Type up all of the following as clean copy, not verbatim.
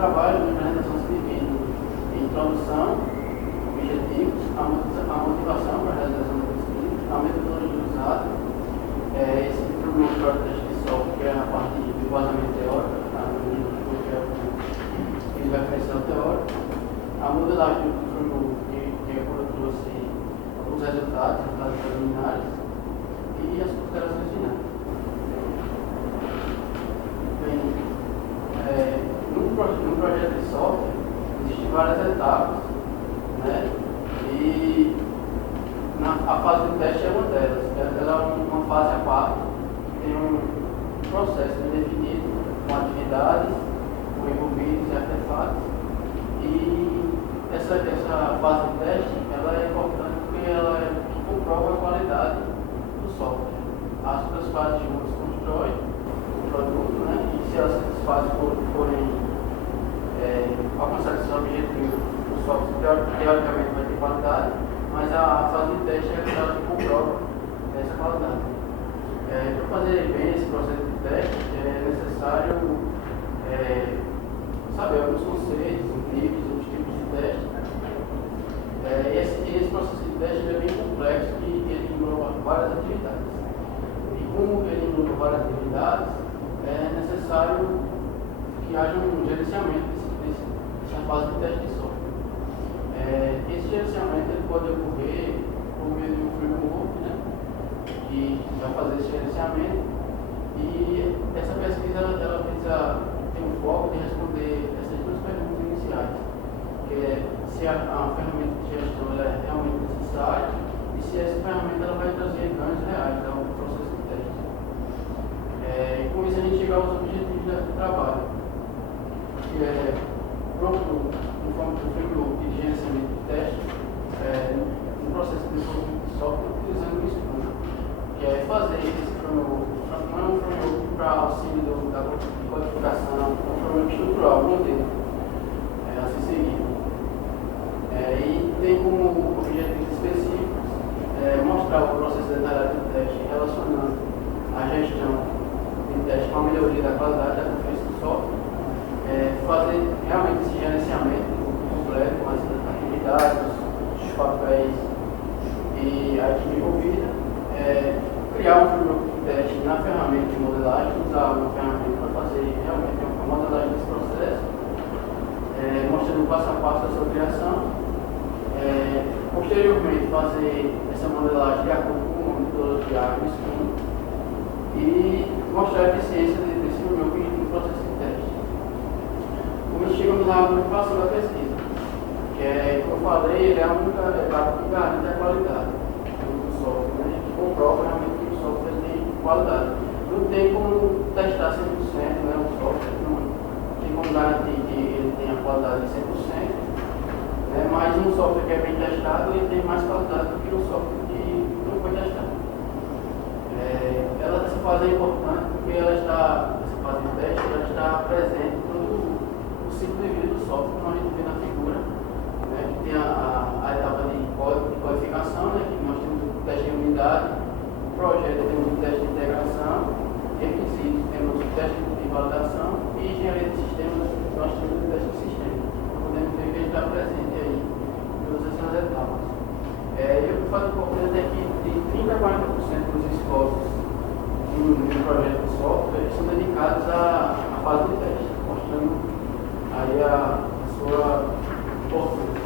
trabalho de apresentação se divide em introdução, objetivos, a motivação para a realização da pesquisa, a metodologia usada, esse primeiro projeto de software, que é a parte do embasamento teórico, que vai crescer o teórico, a modelagem do framework, que é quando eu trouxe alguns resultados preliminares, e as considerações finais. Bem, no projeto de software existem várias etapas, né? E a fase de teste é uma delas. Ela é uma fase à parte, que tem um processo definido com atividades, com envolvidos e artefatos. E essa fase de teste ela é importante porque ela comprova a qualidade do software. As outras fases juntas constroem o produto, né? E se essas fases forem alcançar esses objetivos, o software teoricamente vai ter qualidade, mas a fase de teste é aquela que comprova essa qualidade. Para fazer bem esse processo de teste é necessário saber alguns conceitos, os tipos de teste. Esse processo de teste é bem complexo e ele engloba várias atividades. E como ele engloba várias atividades, é necessário que haja um gerenciamento dessa fase de teste de software. Esse gerenciamento ele pode ocorrer por meio de um framework, né, que vai fazer esse gerenciamento. E essa pesquisa ela tem um foco de responder essas duas perguntas iniciais, que é se a ferramenta de gestão ela é realmente necessária e se essa ferramenta ela vai trazer ganhos reais ao processo de teste. E com isso a gente chega aos objetivos do trabalho, que é pronto no framework de gerenciamento de teste, no processo de desenvolvimento de software utilizando o Scrum, que é fazer esse framework, não é um framework para auxílio da codificação, é um framework estrutural, um modelo a se seguir. E tem como objetivos específicos mostrar o processo detalhado de teste relacionando a gestão de teste com a melhoria da qualidade da confiança do software, fazer realmente esse gerenciamento completo com as atividades, os papéis e a equipe envolvida, criar um framework de teste na ferramenta de modelagem, usar uma ferramenta para fazer realmente a modelagem desse processo, mostrando o passo a passo da sua criação. Posteriormente, fazer essa modelagem de acordo com a metodologia Scrum e mostrar a eficiência desse framework no processo de teste. Como chegamos à motivação da pesquisa, que é, como eu falei, ele é a única etapa que garante a qualidade do software, né? Que comprova realmente que o software tem qualidade. Não tem como testar 100%, né, o software, não tem como garantir que ele tenha qualidade de 100%. Mas um software que é bem testado, ele tem mais qualidade do que um software que não foi testado. Essa fase é importante porque essa fase de teste, ela está presente em todo o ciclo de vida do software, como a gente vê na figura, né, que tem a etapa de codificação, né, que nós temos o teste de unidade, o projeto temos o teste de integração, requisitos temos o teste de validação e engenharia de sistemas, nós temos o teste de sistema. Podemos ver que ele está presente aí em todas essas etapas. E o fato importante é que de 30% a 40% dos esforços no projeto de software são dedicados à fase de teste, mostrando aí a sua importância.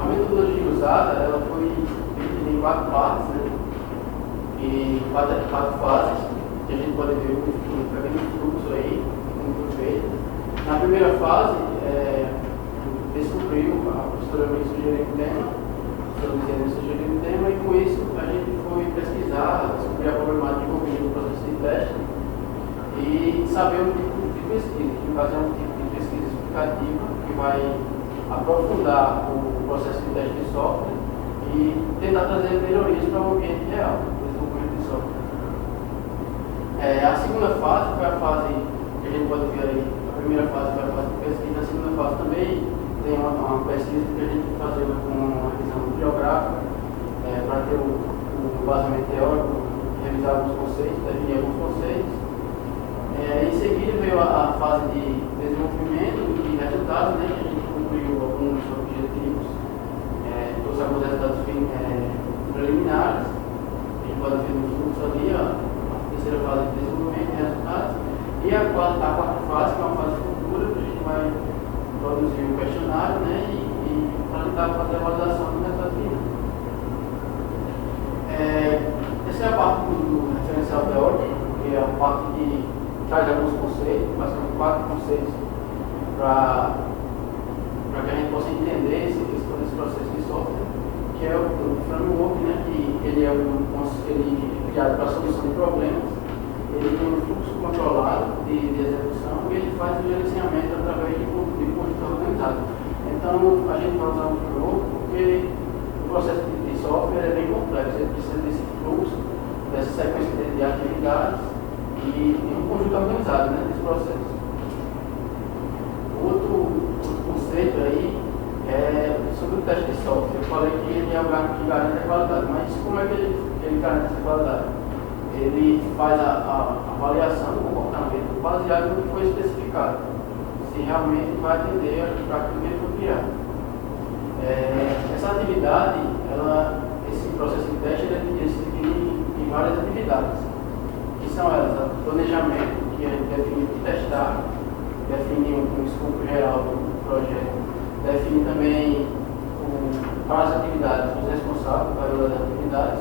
A metodologia usada ela foi dividida em 4 partes, né? E 4 fases, que a gente pode ver no fluxo aí, como foi feito. Na primeira fase, descobriu, a professora me sugeriu um tema, e com isso a gente foi pesquisar, descobrir a problemática envolvida no processo de teste e saber um tipo de pesquisa, que no caso é um tipo de pesquisa explicativa que vai aprofundar o processo de teste de software e tentar trazer melhorias para o ambiente real, do desenvolvimento de software. A segunda fase foi a fase que a gente pode ver aí. A primeira fase foi a fase de pesquisa, a segunda fase também tem uma pesquisa que a gente tem que fazer com uma revisão bibliográfica para ter o embasamento teórico, revisar alguns conceitos, definir alguns conceitos. Em seguida, seguida veio a fase de desenvolvimento e resultados, né, que a gente concluiu alguns objetivos, trouxe alguns resultados preliminares, a gente pode ver no fluxo ali, a terceira fase de desenvolvimento e resultados, e a quarta fase, que é uma fase futura, que a gente vai produzir um questionário, né, e para tentar fazer a validação do resultado final. Essa é a parte do referencial teórico, que é a parte que traz alguns conceitos, basicamente 4 conceitos, para que a gente possa entender esse processo de software, que é o framework, né, que ele é criado para a solução de problemas, ele tem um fluxo controlado de execução e ele faz o gerenciamento através de conjunto organizado. Então, a gente vai usar um framework porque o processo de software é bem complexo, ele precisa desse fluxo, dessa sequência de atividades e um conjunto organizado, né, desse processo. Outro conceito aí é sobre o teste de software. Eu falei que ele é o que garante a qualidade, mas como é que ele garante essa qualidade? Ele faz a avaliação do comportamento baseado no que foi especificado, se realmente vai atender para aquilo que ele foi criado. Essa atividade, esse processo de teste, ele se divide em várias atividades, que são elas: o planejamento, que é definir o que testar, definir um escopo geral do projeto, definir também para as atividades os responsáveis pelas atividades,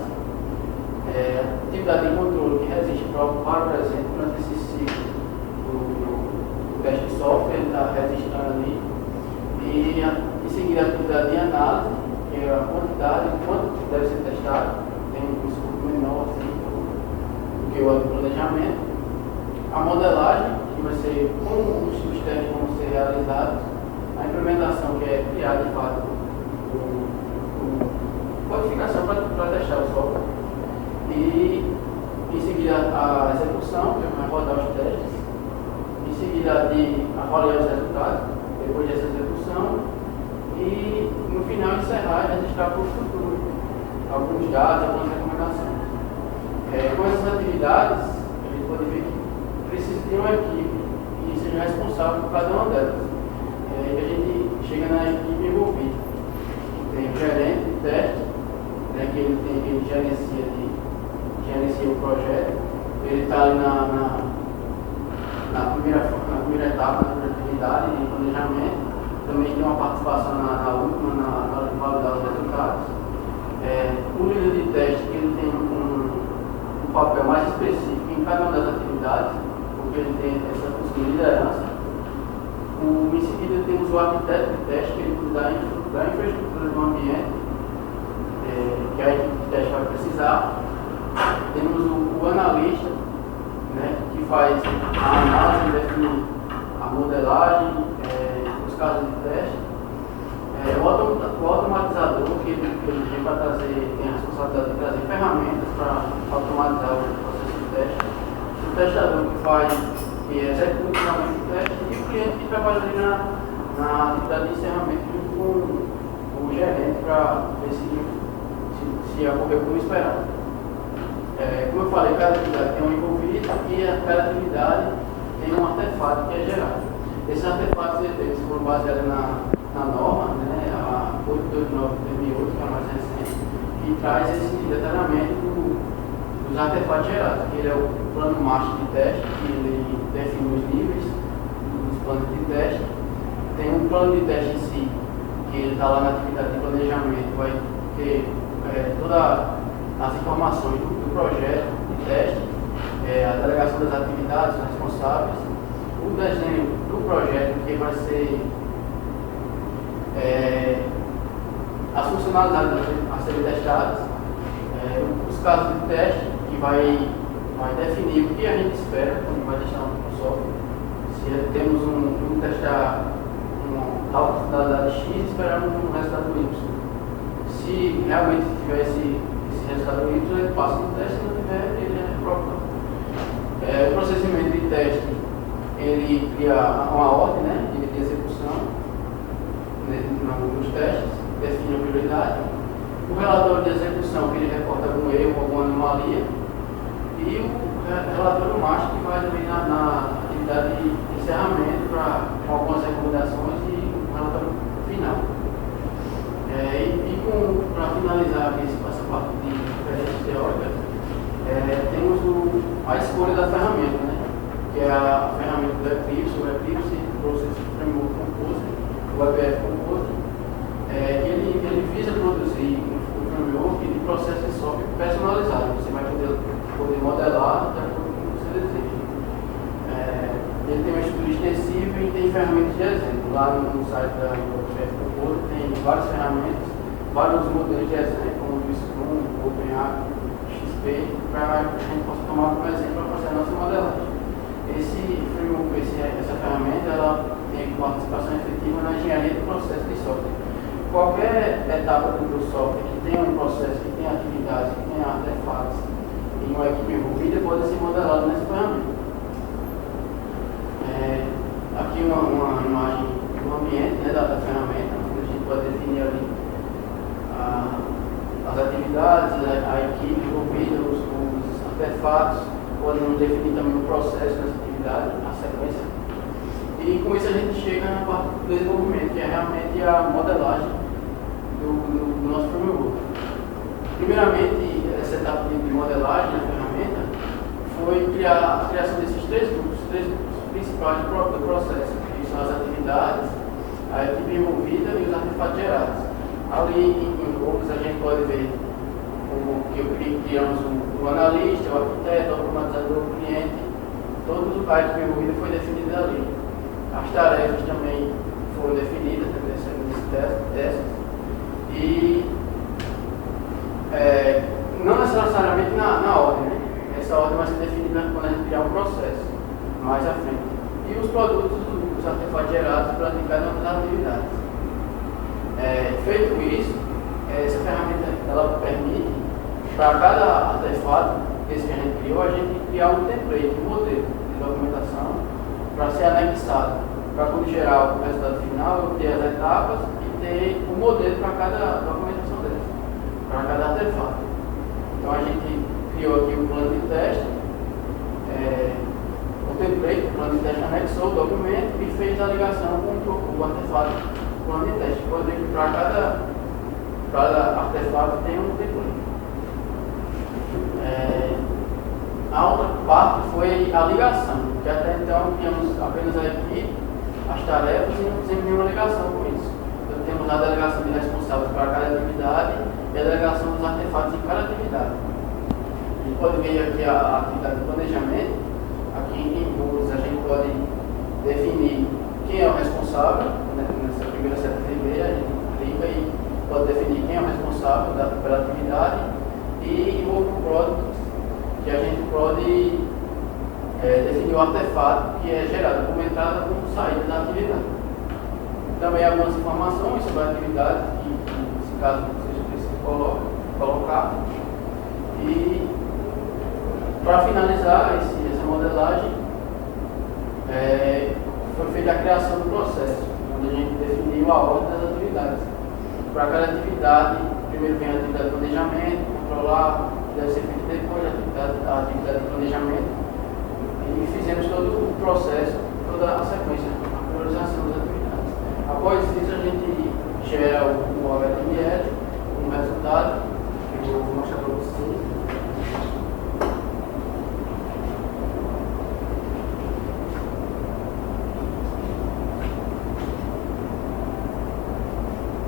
atividade de controle que resiste para o exemplo, durante esse ciclo do teste de software, ele está registrando ali, e em seguida a atividade de análise, que é a quantidade, o quanto deve ser testado, tem um escopo menor assim, do que o planejamento, a modelagem, que vai ser como os testes vão ser realizados, a implementação, que é criar de fato codificação para testar o software, e em seguida a execução, que vai rodar os testes, em seguida de avaliar os resultados, depois dessa execução, e no final encerrar e registrar para o futuro alguns dados, algumas recomendações. Com essas atividades, a gente pode ver que precisa de uma equipe que seja responsável por cada uma delas. E a gente chega na equipe envolvida. Tem o gerente de teste, né, que ele gerencia o projeto. Ele está ali na primeira etapa, na primeira atividade de planejamento. Também tem uma participação na última, na hora de validar os resultados. O líder de teste, ele tem um papel mais específico em cada uma das atividades, porque ele tem essa função de liderança. Em seguida temos o arquiteto de teste, que ele cuida da infraestrutura do ambiente, que a equipe de teste vai precisar. Temos o analista, né, que faz a análise, define a modelagem, os casos de teste. O automatizador, que ele tem a responsabilidade de trazer ferramentas para automatizar o processo de teste. O testador que executa realmente o teste, e o cliente que trabalha ali na atividade de encerramento junto com o gerente para ver se ocorreu como esperado. Como eu falei, cada atividade tem um envolvido e cada atividade tem um artefato que é gerado. Esses artefatos eles foram baseados na norma, né, a 829 de 2008, que é a mais recente, que traz esse detalhamento dos artefatos gerados, que ele é o plano master de teste, que ele define os níveis dos planos de teste. Tem um plano de teste em si, que ele está lá na atividade de planejamento, vai ter todas as informações do projeto de teste, a delegação das atividades, os responsáveis, o desenho do projeto, que vai ser as funcionalidades a serem testadas, os casos de teste, que vai definir o que a gente espera quando vai testar um software. Se temos testar tal funcionalidade X, esperamos um resultado Y. Se realmente tiver esse resultado Y, ele passa no teste, se não tiver, ele é reprovado. O procedimento de teste, ele cria uma ordem, né, de execução nos testes, define a prioridade. O relatório de execução, que ele reporta algum erro, alguma anomalia. E o relatório master, que vai também na atividade atividade de encerramento para algumas recomendações e um relatório final. Para finalizar essa parte de referências teóricas, temos a escolha da ferramenta, né? Que é a ferramenta do Eclipse, o Eclipse Process Framework Composer, o EBF Composer. Ele visa produzir um framework de processo de software personalizado. Você vai poder modelar da forma que você deseja. Ele tem uma estrutura extensiva e tem ferramentas de exemplo. Lá no site da EBF Composer tem várias ferramentas, vários modelos de exemplo, como o Scrum, o OpenApp, XP, para que a gente possa tomar como exemplo para fazer a nossa modelagem. Esse framework, essa ferramenta, ela tem participação efetiva na engenharia do processo de software. Qualquer etapa do software que tenha um processo, que tenha atividades, que tenha artefatos e uma equipe envolvida, pode ser modelado nessa ferramenta. Aqui uma imagem do ambiente, né, da ferramenta, onde a gente pode definir ali as atividades, a equipe envolvida, os artefatos, podemos definir também o processo dessa atividade, a sequência. E com isso a gente chega na parte do desenvolvimento, que é realmente a modelagem do nosso framework. Primeiramente, essa etapa de modelagem na ferramenta foi a criação desses três grupos principais do processo, que são as atividades, a equipe envolvida e os artefatos gerados. Ali em grupos a gente pode ver que criamos o analista, o arquiteto, o automatizador, o cliente, todos a equipe envolvida foi definida ali. As tarefas também foram definidas nesses testes e não necessariamente na ordem, né? Essa ordem vai ser definida quando a gente criar um processo mais à frente. E os produtos, os artefatos gerados para cada uma das atividades. Feito isso, essa ferramenta ela permite para cada artefato esse que a gente criou, a gente criar um template, um modelo de documentação para ser anexado, para quando gerar o resultado final, eu ter as etapas e ter um modelo para cada documentação dessa, para cada artefato. Então a gente criou aqui o plano de teste, o template, o plano de teste anexou o documento e fez a ligação com o artefato, o plano de teste. Pode ver que para cada artefato tem um template. A outra parte foi a ligação, que até então tínhamos apenas a equipe, as tarefas e não fizemos nenhuma ligação com isso. Então temos a delegação de responsáveis para cada atividade e a delegação dos artefatos em cada atividade. A gente pode ver aqui a atividade de planejamento. Aqui em Bulls a gente pode definir quem é o responsável, né? Nessa primeira seta primeira, a gente clica e pode definir quem é o responsável pela atividade e o produto, que a gente pode definir o artefato que é gerado como entrada como saída da atividade. Também algumas informações sobre a atividade, que nesse caso seja preciso colocar. E para finalizar essa modelagem, foi feita a criação do processo, onde a gente definiu a ordem das atividades. Para cada atividade, primeiro vem a atividade de planejamento, controlar, que deve ser feito depois da atividade de planejamento. E fizemos todo o processo, toda a sequência, a priorização das atividades. Após isso, a gente gera o HTML, um resultado, que eu vou mostrar para vocês.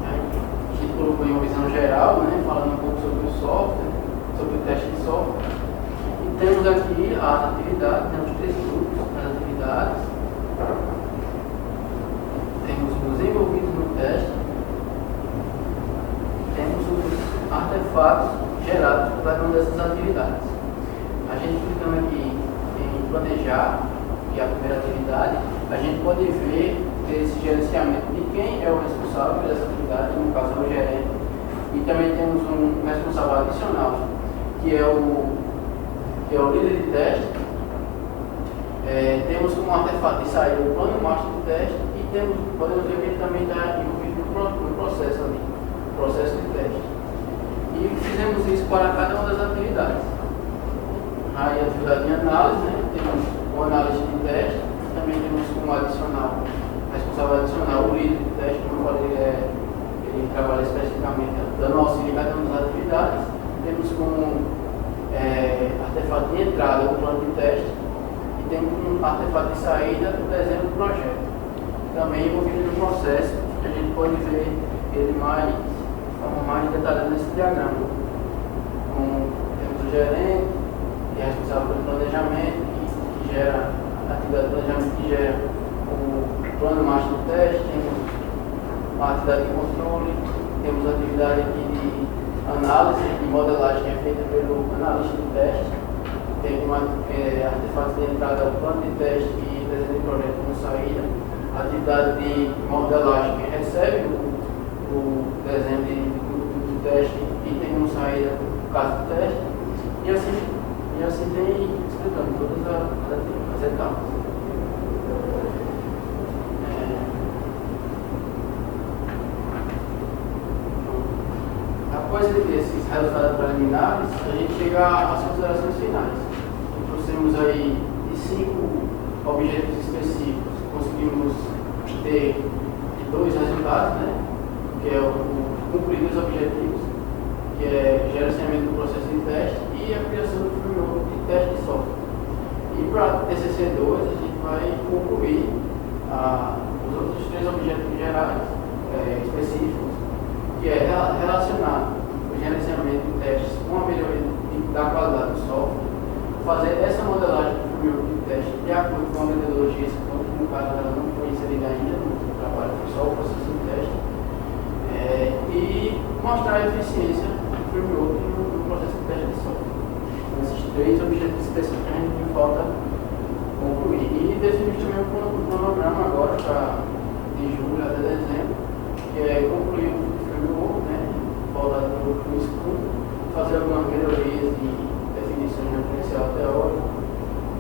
A gente colocou em uma visão geral, né, falando um pouco sobre o software, sobre o teste de software. E temos aqui as atividades, temos três grupos das atividades. Temos os envolvidos no teste, temos os artefatos gerados por cada uma dessas atividades. A gente clicando aqui em planejar, que é a primeira atividade, a gente pode ver esse gerenciamento de quem é o responsável por essa atividade, no caso é o gerente. E também temos um responsável adicional, que é o líder de teste. Temos como artefato de sair o plano master de teste e podemos ver que ele também está envolvido no processo ali, processo de teste. E fizemos isso para cada uma das atividades. Aí a atividade de análise, né? Temos o analista de teste, artefato de saída do desenho do projeto. Também envolvido no processo, que a gente pode ver ele de forma mais detalhada nesse diagrama. Temos o gerente, que é responsável pelo planejamento, que gera a atividade de planejamento, que gera o plano master do teste, temos a atividade de controle, temos a atividade aqui de análise e modelagem, que é feita pelo analista de teste, tem artefatos de entrada ao plano de teste e desenho de projeto como saída, a atividade de modelagem, que recebe o desenho do teste e tem como saída o caso do teste, e assim tem explicando todas as etapas. Após esses resultados preliminares, a gente chega às considerações finais. Trouxemos aí de 5 objetivos específicos, conseguimos ter 2 resultados, né? Que é o cumprir os objetivos, que é gerenciamento do processo de teste e a criação do framework de teste de software. E para TCC2 a gente vai concluir os outros 3 objetivos gerais específicos, que é relacionar o gerenciamento de testes com a melhoria da qualidade do software, fazer essa modelagem do framework de teste de acordo com a metodologia, que no caso ela não foi inserida ainda no trabalho, foi só o processo de teste, e mostrar a eficiência do framework no processo de teste de software. Então, esses 3 objetivos específicos que a gente falta concluir. E definir também um cronograma agora de julho até dezembro, que é concluir o framework, né, pautado no Scrum, fazer algumas melhorias de definição de referencial teórico,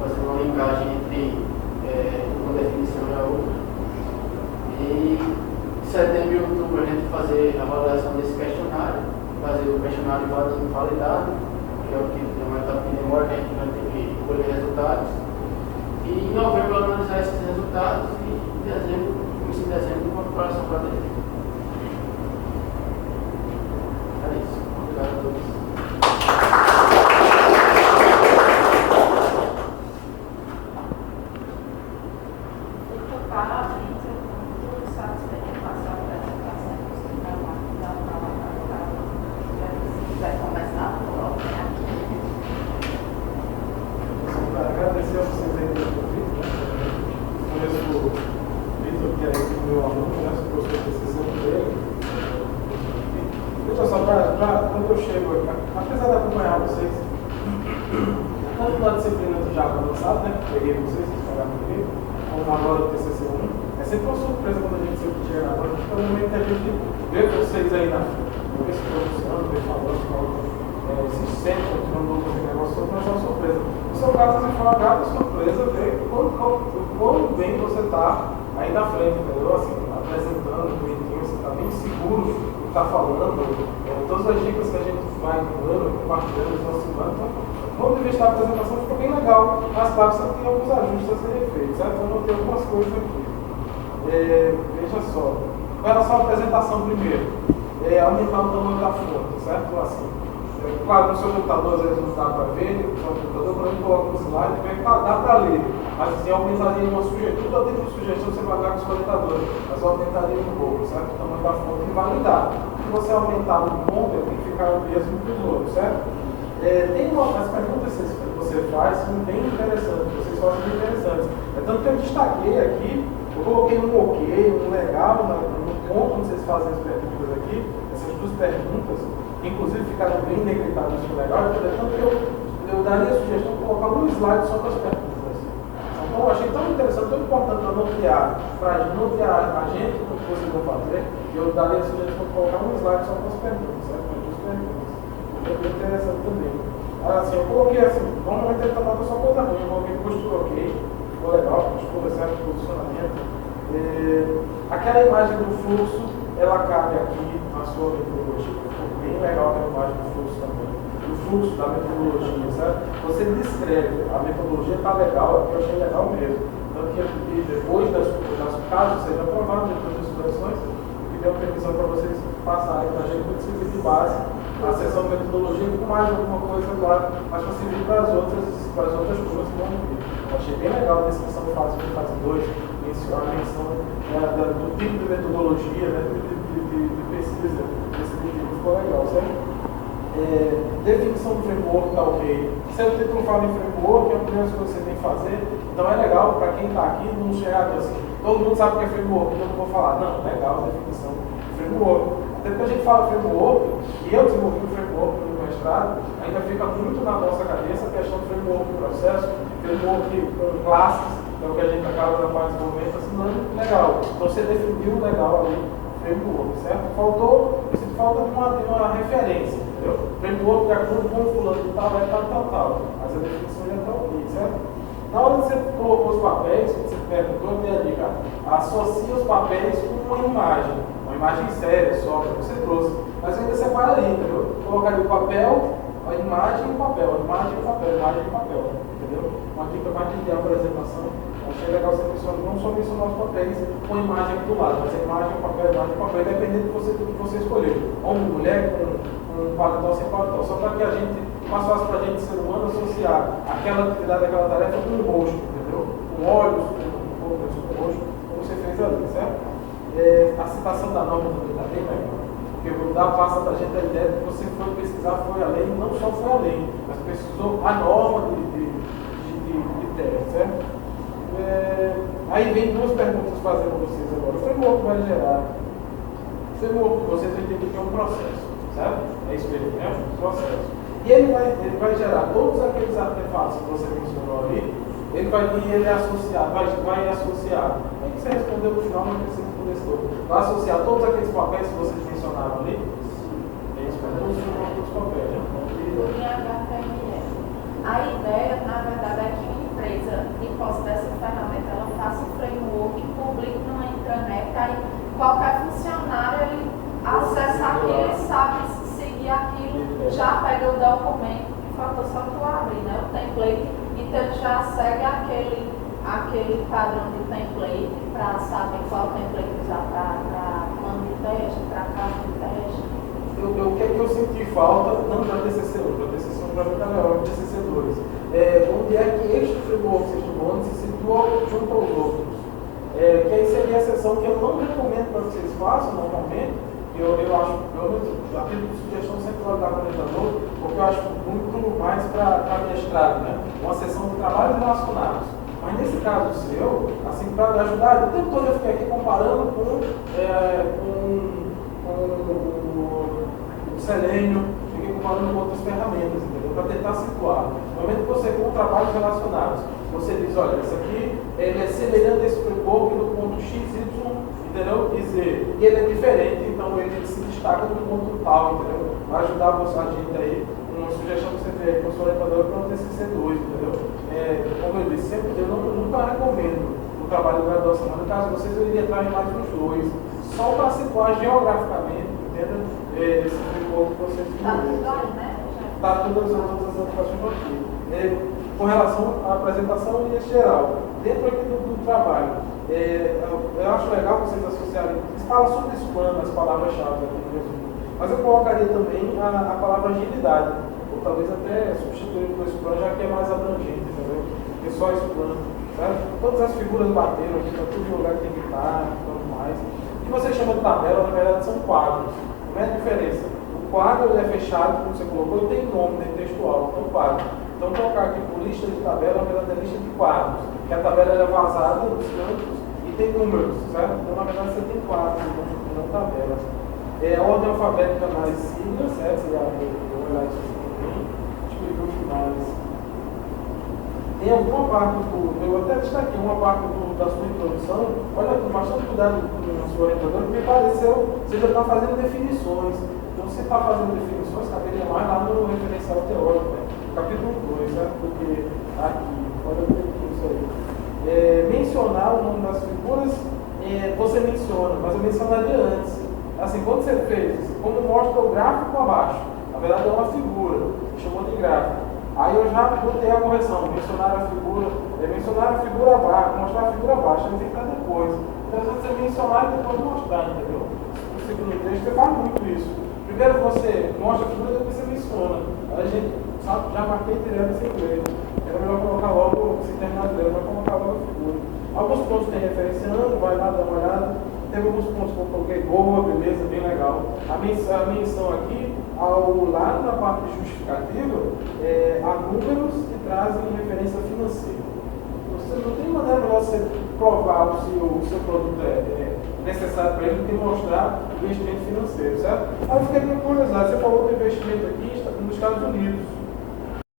fazer uma linkagem entre uma definição e a outra. E em setembro e outubro a gente fazer a avaliação desse questionário, fazer o questionário validado, que é o que é uma etapa que demora, que a gente vai ter que colher resultados. E em novembro analisar esses resultados e em dezembro, início de dezembro, uma preparação para dezembro. É isso. Obrigado a todos. Quando eu chego aqui, apesar de acompanhar vocês, tanto na disciplina do Java avançado, né, que peguei vocês pagaram comigo, como agora do TCC1, é sempre uma surpresa quando a gente sempre chega agora, porque pelo momento a gente vê vocês aí na vê se pronunciando, vê falando, se sente continuando outro negócio, mas é uma surpresa. No seu caso, você foi uma grata surpresa ver quão bem você está aí na frente, entendeu? Assim, apresentando, bonitinho, você está bem seguro do que está falando. Todas as dicas que a gente vai dando, compartilhando, ensinando, então, do ponto de vista da apresentação ficou bem legal, mas claro, você tem alguns ajustes a serem feitos, certo? Eu notei algumas coisas aqui. Veja só, com relação à apresentação primeiro, aumentar o tamanho da fonte, certo? Assim, claro, no seu computador, às vezes não dá para ver, no seu computador, quando a gente coloca no slide, dá para ler, mas assim, aumentaria uma sugestão, tudo a tipo de sugestão você vai dar com os orientadores, mas eu aumentaria um pouco, certo? O tamanho da fonte e validar. Se você aumentar um ponto, tem que ficar o mesmo dos outros, certo? Tem as perguntas que você faz são bem interessantes, vocês fazem bem interessantes. Tanto que eu destaquei aqui, eu coloquei um ok, um legal, no ponto onde vocês fazem as perguntas aqui, essas 2 perguntas, que inclusive ficaram bem negritadas no legal, tanto que eu daria a sugestão de colocar um slide só para as perguntas. Então eu achei tão interessante, tão importante para notear a gente o que vocês vão fazer, eu daria a sugestão de colocar um slide só para as perguntas, certo? Para as perguntas. É bem interessante também. Assim, eu coloquei assim, normalmente ele está dando só coisa ruim, eu coloquei postura ok, ficou legal, postura, certo? Posicionamento. Aquela imagem do fluxo, ela cabe aqui na sua metodologia. Ficou bem legal aquela imagem do fluxo também. O fluxo da metodologia, certo? Você descreve, a metodologia está legal, aqui eu achei legal mesmo. Tanto que depois das casos sejam aprovados, depois das seleções, e deu permissão para vocês passarem para a gente para servir de base a sessão de metodologia com mais alguma coisa, claro, mas para servir para as outras turmas que vão vir. Achei bem legal a descrição de fase 1 e fase 2, a menção do tipo de metodologia, né, de pesquisa desse livro, ficou legal, certo? Definição do framework está ok. Se o título fala em framework, é a primeira coisa que você tem que fazer. Então é legal para quem está aqui não chegar assim, todo mundo sabe o que é framework, então eu não vou falar. Não, legal a definição do framework. Até porque a gente fala framework, e eu desenvolvi um framework no mestrado, ainda fica muito na nossa cabeça a questão do framework do processo, framework com classes, que é o que a gente acaba na parte de desenvolvimento, assim, não é legal. Então você definiu legal ali framework, certo? Falta de uma referência, entendeu? Framework de acordo com o fulano de tal, é tal. Mas a definição já está ok, certo? Na hora que você colocou os papéis, você perguntou, eu dei a dica, associa os papéis com uma imagem séria só, que você trouxe. Mas ainda separa ali, entendeu? Colocaria o papel, a imagem e o papel, entendeu? Uma dica mais de apresentação. Achei legal você não só mencionar os papéis com a imagem aqui do lado, mas a imagem, o papel, independente do que você escolher. Homem, mulher, com paletó, sem paletó. Só para que a gente, mais fácil para a gente, ser humano, associar aquela atividade, aquela tarefa com o rosto, entendeu? Com olhos, com rosto, como você fez ali, certo? A citação da norma também está bem legal. Porque eu vou dar passa para a gente a ideia de que você foi pesquisar, foi além, não só foi além, mas pesquisou a norma de teste, certo? Aí vem duas perguntas fazer para vocês agora. O framework vai gerar. O framework que vocês vão entender que é um processo, certo? É isso mesmo, é um processo. E ele vai gerar todos aqueles artefatos que você mencionou ali. Ele vai associar. Como é que você respondeu no final? Não precisa responder isso todo. Vai associar todos aqueles papéis que vocês mencionaram ali? É isso mesmo. Todos os papéis, né? A ideia, na verdade, é que uma empresa, em posse dessa ferramenta, ela faça um framework, publique na intranet, aí qualquer funcionário ele acessa aquilo e sabe seguir aquilo, já pega o documento, faltou só tu abrir, né? O template, então ele já segue aquele padrão de template para saber qual template usar para plano de teste, para caso de teste. O que é que eu senti falta, não para TCC 1, para TCC 1 para mim está melhor, para TCC 2, onde é que este framework se estudou, se situa junto aos outros. Que aí seria a sessão que eu não recomendo para vocês façam normalmente, eu acho, a título de sugestão sempre vai dar orientador, porque eu acho muito mais para mestrado, né? Uma sessão de trabalhos relacionados. Mas nesse caso seu, assim, para ajudar, o tempo todo eu fiquei aqui comparando com Selenium, fiquei comparando com outras ferramentas, entendeu? Para tentar situar. No momento que você com trabalhos relacionados, você diz, olha, isso aqui ele é semelhante a esse framework do ponto X, Y, entendeu? E Z. E ele é diferente, então ele se destaca do ponto tal, entendeu? Vai ajudar a gente aí, uma sugestão que você fez com o seu orientador para o TCC2, entendeu? Como eu disse, sempre, eu nunca recomendo o trabalho de graduação, mas no caso de vocês eu iria atrás mais dos dois, só para situar geograficamente, entendeu? Esse framework que vocês fizeram. Está todas as anotações aqui. Com relação à apresentação em geral, dentro aqui do trabalho, eu acho legal vocês associarem, fala sobre Scrum, as palavras-chave aqui no resumo, mas eu colocaria também a palavra agilidade, ou talvez até substituir por Scrum, já que é mais abrangente, entendeu? Porque só Scrum, sabe? Todas as figuras bateram aqui, está tudo no lugar que tem que estar, e tudo mais. O que você chama de tabela, na verdade, são quadros. Não é a diferença. O quadro ele é fechado, como você colocou, e tem nome, né, textual, então quadro. Então, colocar aqui por lista de tabela, na verdade, é lista de quadros, que a tabela é vazada nos campos e tem números, certo? Então, na verdade, você tem quadros, não tabelas. A ordem alfabética nas siglas, certo? Você vai olhar isso aqui também. Explicar os finais. Tem alguma parte eu até destaquei uma parte da sua introdução, olha com bastante cuidado com a sua orientadora, porque pareceu que você já está fazendo definições. Então, se você está fazendo definições, caberia mais lá no referencial teórico, né? Capítulo 2, certo? Porque aqui, olha o que isso aí. Mencionar o nome das figuras, você menciona, mas eu mencionaria antes. Assim, quando você fez, como mostra o gráfico abaixo, na verdade é uma figura, chamou de gráfico. Aí eu já botei a correção, mencionar a figura abaixo, mostrar a figura abaixo, mas tem que estar depois. Então, às vezes você mencionar e depois mostrar, entendeu? No segundo texto, você faz muito isso. Primeiro você mostra a figura, depois você menciona. Aí a gente, sabe, já marquei direto esse inglês. Era melhor colocar logo, se terminar de ler, Alguns pontos tem referenciando, vai lá, dá uma olhada. Teve alguns pontos que eu coloquei, boa, beleza, bem legal. A menção aqui, lá na parte justificativa, há números que trazem referência financeira. Você não tem maneira melhor de você provar se o seu produto é necessário para ele do que mostrar investimento financeiro, certo? Aí eu fiquei meio curiosidade. Você